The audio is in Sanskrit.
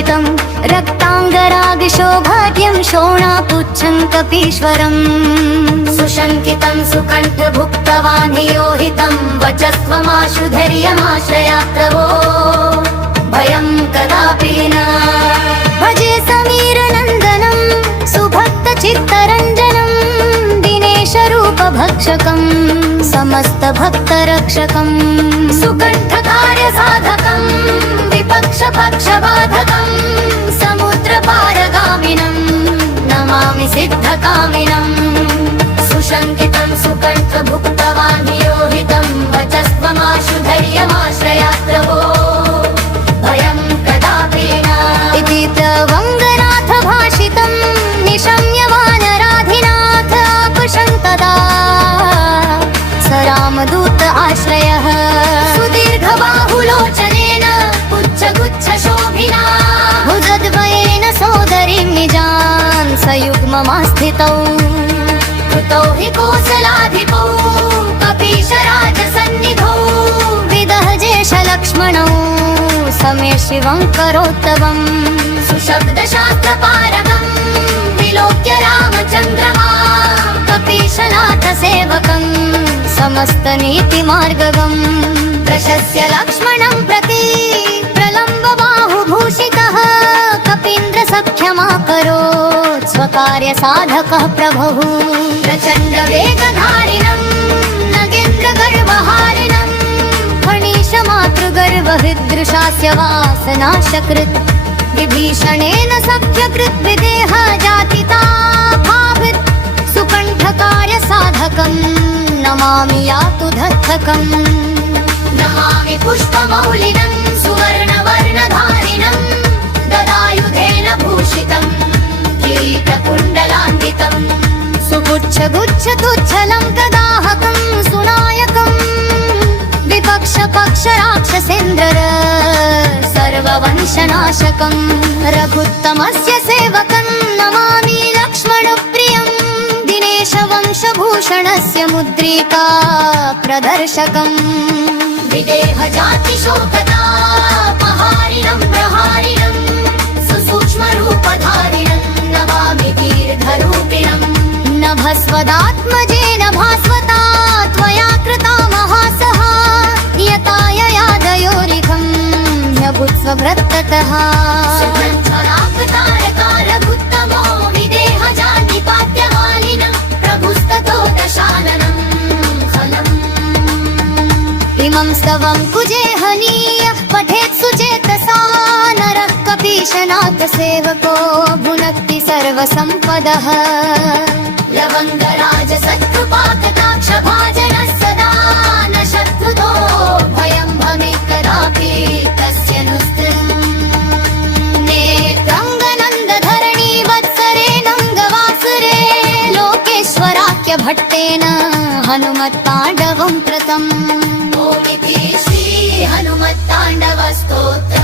सुशोभितं रक्ताङ्गरागशोभाढ्यं शोणापुच्छं कपीश्वरम् सुशङ्कितं सुकण्ठभुक्तवान् योहितं वचस्त्वमाशु धैर्यमाश्रयात्रवो भयं कदापि न भजे समीरनन्दनं सुभक्तचित्तरञ्जनं दिनेशरूपभक्षकं समस्तभक्तरक्षकं सुकण्ठकार्यसाधकं विपक्षपक्षबाधकं समुद्रपारगामिनं नमामि सिद्धकामिनम् सुशङ्कितं सुकण्ठभुक्तवान् योहितं वचस्त्वमाशु धैर्यमाश्रयात्रवो भयं कदापि न इति तवङ्गनाथ भाषितं निशम्य वानराधिनाथ अपशङ्कदा स रामदूत आश्रयः सुदीर्घबाहुलोचनेन पुच्छगुच्छशोभिना भुजद्वयेन सोदरीं निजान् सयुग्ममास्थितौ कृतौ हि कोसलाधिपौ कपीशराजसन्निधौ विदहजेशलक्ष्मणौ समे शिवं करोत्तमम् सुशब्दशास्त्रपारगं विलोक्य रामचन्द्रमा कपीशनाथसेवकं समस्तनीतिमार्गगम् प्रशस्य लक्ष्मणं प्रति प्रलम्बबाहुभूषितः कपीन्द्रसख्यमाकरोत् स्वकार्यसाधकः प्रभुः प्रचण्डवेगधारिणं नगेन्द्रगर्वहारिणं फणीशमातृगर्वहृदृशास्य वासनाशकृत् विभीषणेन सख्यकृत् विदेह जातिता भावित् सुकण्ठकार्यसाधकं नमामि यातु धर्थकम् नमामि पुष्पमौलिनं सुवर्णवर्णधारिणं गदायुधेन भूषितं किरीटकुण्डलान्वितं सुपुच्छगुच्छतुच्छलं कदाहकं सुनायकं विपक्षपक्षराक्षसेन्द्रर सर्ववंशनाशकं रघुत्तमस्य सेवकं नमामि लक्ष्मणप्रियं दिनेशवंशभूषणस्य मुद्रिका प्रदर्शकम् विदेहजातिशोकतापहारिणं प्रहारिणं सुसूक्ष्मरूपधारिणं नमामि दीर्घरूपिणं नभस्वदात्मजेन भास्वता त्वया कृता महासहा यताययादयोरिखं ह्यभूत्स्वभ्रत्ततः सुगन्धराकृतारकारभुत्तमो विदेहजातिपात्यमालिनं प्रभुस्ततो दशाननं फलम् इमं स्तवं कुजेहनीय पठेत् सुचेतसा नरः कपीशनाथसेवको भुनक्ति सर्वसम्पदः लवङ्गराजसत्कृपाकटाक्षभाजनः सदा न शत्रुतो भयं भमे कदापि तस्य नुस्त्रिम् नेत्राङ्गनन्दधरणी वत्सरेणङ्गवासुरे लोकेश्वराख्यभट्टेन हनुमत्ताण्डवं कृतम् ओमिति श्री हनुमत्ताण्डवस्तोत्र